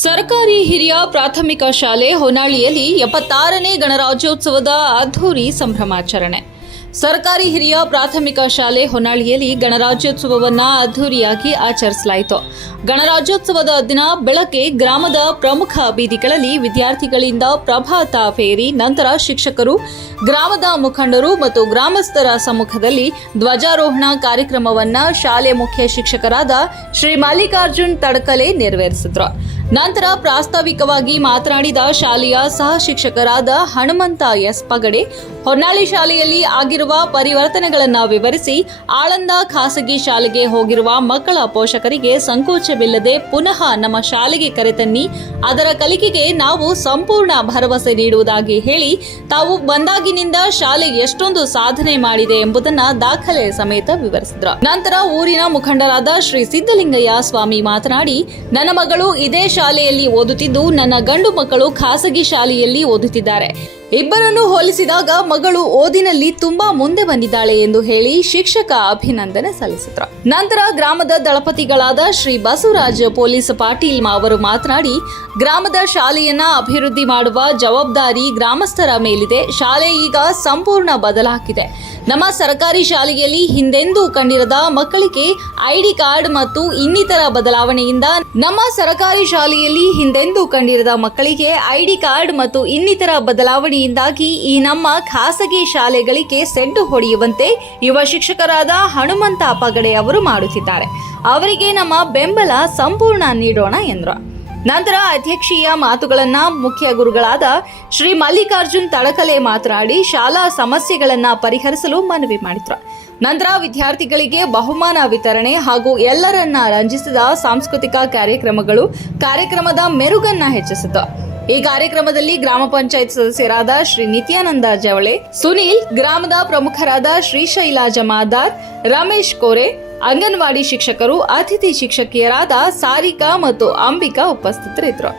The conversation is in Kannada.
ಸರ್ಕಾರಿ ಹಿರಿಯ ಪ್ರಾಥಮಿಕ ಶಾಲೆ ಹೊನ್ನಾಳಿಯಲ್ಲಿ 76ನೇ ಗಣರಾಜ್ಯೋತ್ಸವದ ಅದ್ಧೂರಿ ಸಂಭ್ರಮಾಚರಣೆ. ಸರ್ಕಾರಿ ಹಿರಿಯ ಪ್ರಾಥಮಿಕ ಶಾಲೆ ಹೊನ್ನಾಳಿಯಲ್ಲಿ ಗಣರಾಜ್ಯೋತ್ಸವವನ್ನು ಅದ್ಧೂರಿಯಾಗಿ ಆಚರಿಸಲಾಯಿತು. ಗಣರಾಜ್ಯೋತ್ಸವದ ದಿನ ಬೆಳಗ್ಗೆ ಗ್ರಾಮದ ಪ್ರಮುಖ ಬೀದಿಗಳಲ್ಲಿ ವಿದ್ಯಾರ್ಥಿಗಳಿಂದ ಪ್ರಭಾತ ಫೇರಿ, ನಂತರ ಶಿಕ್ಷಕರು, ಗ್ರಾಮದ ಮುಖಂಡರು ಮತ್ತು ಗ್ರಾಮಸ್ಥರ ಸಮ್ಮುಖದಲ್ಲಿ ಧ್ವಜಾರೋಹಣ ಕಾರ್ಯಕ್ರಮವನ್ನು ಶಾಲೆ ಮುಖ್ಯ ಶಿಕ್ಷಕರಾದ ಶ್ರೀ ಮಲ್ಲಿಕಾರ್ಜುನ್ ತಡಕಲೆ ನೆರವೇರಿಸಿದರು. ನಂತರ ಪ್ರಾಸ್ತಾವಿಕವಾಗಿ ಮಾತನಾಡಿದ ಶಾಲೆಯ ಸಹ ಶಿಕ್ಷಕರಾದ ಹನುಮಂತ ಎಸ್ ಪಗಡೆ ಹೊನ್ನಾಳಿ ಶಾಲೆಯಲ್ಲಿ ಆಗಿರುವ ಪರಿವರ್ತನೆಗಳನ್ನು ವಿವರಿಸಿ, ಆಳಂದ ಖಾಸಗಿ ಶಾಲೆಗೆ ಹೋಗಿರುವ ಮಕ್ಕಳ ಪೋಷಕರಿಗೆ ಸಂಕೋಚವಿಲ್ಲದೆ ಪುನಃ ನಮ್ಮ ಶಾಲೆಗೆ ಕರೆತನ್ನಿ, ಅದರ ಕಲಿಕೆಗೆ ನಾವು ಸಂಪೂರ್ಣ ಭರವಸೆ ನೀಡುವುದಾಗಿ ಹೇಳಿ, ತಾವು ಬಂದಾಗಿನಿಂದ ಶಾಲೆ ಎಷ್ಟೊಂದು ಸಾಧನೆ ಮಾಡಿದೆ ಎಂಬುದನ್ನು ದಾಖಲೆ ಸಮೇತ ವಿವರಿಸಿದರು. ನಂತರ ಊರಿನ ಮುಖಂಡರಾದ ಶ್ರೀ ಸಿದ್ದಲಿಂಗಯ್ಯ ಸ್ವಾಮಿ ಮಾತನಾಡಿ, ನನ್ನ ಮಗಳು ಇದೇ ಶಾಲೆಯಲ್ಲಿ ಓದುತ್ತಿದ್ದು, ನನ್ನ ಗಂಡು ಮಕ್ಕಳು ಖಾಸಗಿ ಶಾಲೆಯಲ್ಲಿ ಓದುತ್ತಿದ್ದಾರೆ. ಇಬ್ಬರನ್ನು ಹೋಲಿಸಿದಾಗ ಮಗಳು ಓದಿನಲ್ಲಿ ತುಂಬಾ ಮುಂದೆ ಬಂದಿದ್ದಾಳೆ ಎಂದು ಹೇಳಿ ಶಿಕ್ಷಕ ಅಭಿನಂದನೆ ಸಲ್ಲಿಸಿದರು. ನಂತರ ಗ್ರಾಮದ ದಳಪತಿಗಳಾದ ಶ್ರೀ ಬಸವರಾಜ್ ಪೊಲೀಸ್ ಪಾಟೀಲ್ ಅವರು ಮಾತನಾಡಿ, ಗ್ರಾಮದ ಶಾಲೆಯನ್ನ ಅಭಿವೃದ್ಧಿ ಮಾಡುವ ಜವಾಬ್ದಾರಿ ಗ್ರಾಮಸ್ಥರ ಮೇಲಿದೆ. ಶಾಲೆ ಈಗ ಸಂಪೂರ್ಣ ಬದಲಾಗಿದೆ. ನಮ್ಮ ಸರ್ಕಾರಿ ಶಾಲೆಯಲ್ಲಿ ಹಿಂದೆಂದೂ ಕಂಡಿರದ ಮಕ್ಕಳಿಗೆ ಐಡಿ ಕಾರ್ಡ್ ಮತ್ತು ಇನ್ನಿತರ ಬದಲಾವಣೆಯಿಂದ ಈ ನಮ್ಮ ಖಾಸಗಿ ಶಾಲೆಗಳಿಗೆ ಸೆಡ್ಡು ಹೊಡೆಯುವಂತೆ ಯುವ ಶಿಕ್ಷಕರಾದ ಹನುಮಂತ ಪಗಡೆ ಅವರು ಮಾಡುತ್ತಿದ್ದಾರೆ. ಅವರಿಗೆ ನಮ್ಮ ಬೆಂಬಲ ಸಂಪೂರ್ಣ ನೀಡೋಣ ಎಂದರು. ನಂತರ ಅಧ್ಯಕ್ಷೀಯ ಮಾತುಗಳನ್ನ ಮುಖ್ಯ ಗುರುಗಳಾದ ಶ್ರೀ ಮಲ್ಲಿಕಾರ್ಜುನ್ ತಡಕಲೆ ಮಾತನಾಡಿ ಶಾಲಾ ಸಮಸ್ಯೆಗಳನ್ನ ಪರಿಹರಿಸಲು ಮನವಿ ಮಾಡಿದರು. ನಂತರ ವಿದ್ಯಾರ್ಥಿಗಳಿಗೆ ಬಹುಮಾನ ವಿತರಣೆ ಹಾಗೂ ಎಲ್ಲರನ್ನ ರಂಜಿಸಿದ ಸಾಂಸ್ಕೃತಿಕ ಕಾರ್ಯಕ್ರಮದ ಮೆರುಗನ್ನ ಹೆಚ್ಚಿಸಿತು. ಈ ಕಾರ್ಯಕ್ರಮದಲ್ಲಿ ಗ್ರಾಮ ಪಂಚಾಯತ್ ಸದಸ್ಯರಾದ ಶ್ರೀ ನಿತ್ಯಾನಂದ ಜವಳೆ, ಸುನೀಲ್, ಗ್ರಾಮದ ಪ್ರಮುಖರಾದ ಶ್ರೀಶೈಲ ಜಮಾದಾರ್, ರಮೇಶ್ ಕೋರೆ, ಅಂಗನವಾಡಿ ಶಿಕ್ಷಕರು, ಅತಿಥಿ ಶಿಕ್ಷಕಿಯರಾದ ಸಾರಿಕಾ ಮತ್ತು ಅಂಬಿಕಾ ಉಪಸ್ಥಿತರಿದ್ದರು.